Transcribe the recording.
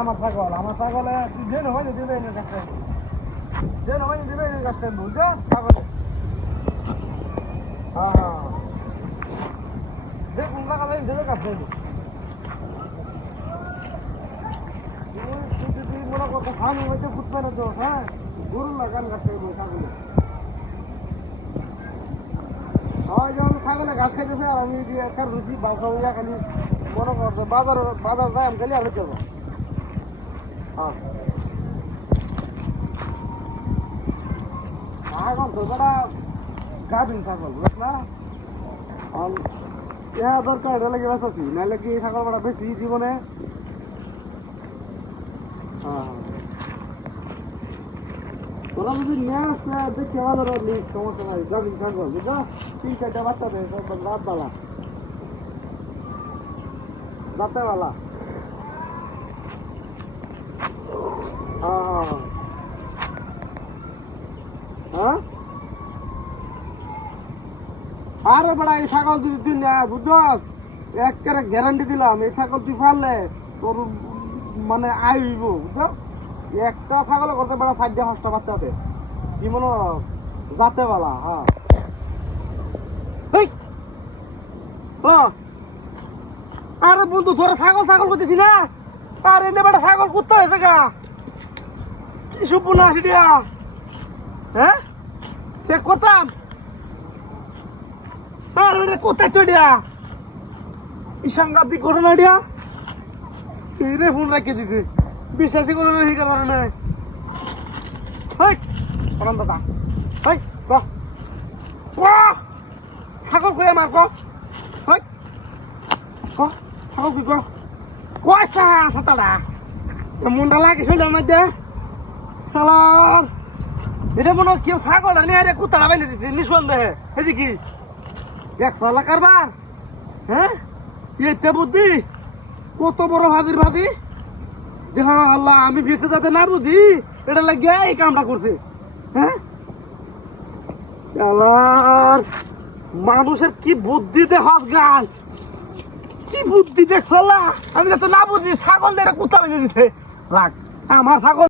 আমার ছাগলে তুই যে নয় দিবে না কাছে যে নয় দিবে না কাছে বুঝছো ছাগলে হ্যাঁ যে কোন লাগা দিবে কাছে তুই মনে করতে খাওয়ানো হয়েছে ফুটবে না তো হ্যাঁ গরু লাগান কাছে ছাগলে হয় যখন ছাগলে ঘাস খাইতেছে আর আমি একটা রুচি বাসা হইয়া খালি মনে করছে বাজার যাই আমি খালি আলো যাবো হ্যাঁ এখন তো বেটা গাভিন ছাগল বুঝছ না ইহা দরকার এটা লাগে বেশি নাহলে কি ছাগল বেটা বেশি জীবনে হ্যাঁ তোরা যদি নিয়ে আসলে দেখে ভালো সমস্যা নাই গাভিন ছাগল বুঝছো 3-4টা বাচ্চা দেয় রাত বেলা রাতের বেলা হ্যাঁ আরে বড়া এই ছাগল যদি তুই না বুঝছ একেবারে গ্যারান্টি দিলাম এই ছাগল তুই ফাললে তোর মানে আয় হইব বুঝছ একটা ছাগল করতে পারা 4-5টা বাচ্চা আছে কি মনে রাতে বেলা হ্যাঁ আরে বন্ধু তোরা ছাগল করতেছি না আর এনে বেটা ছাগল কুত্তা হয়েছে গা কি সুপুনা সেটা হ্যাঁ চেক করতাম আর এটা কোথায় তো এটা সাংঘাতিক ঘটনা এটা রে ফোন রাখিয়ে দিতে বিশ্বাসই করে না সেই কারণে দাদা ছাগল কই আমার ছাগল কি কয়সা সাতাটা মনটা লাগে শরীরের মধ্যে শালার এটা মনে হয় কেউ ছাগল নিয়ে আরে কুত্তা বাইলে দিচ্ছে নিঃসন্দেহে এই কি এক পালা কারবার হ্যাঁ এটা বুদ্ধি কত বড় ভাজি যে হ্যাঁ আল্লাহ আমি বেঁচে যাতে না বুঝি এটা লাগিয়ে এই কামটা করছে হ্যাঁ শালার মানুষের কি বুদ্ধি দেখাস গাছ কি বুদ্ধি দেখছ আমি যাতে না বুঝি ছাগল এটা কুত্তা বেঁধে দিচ্ছে রাখ আমার ছাগল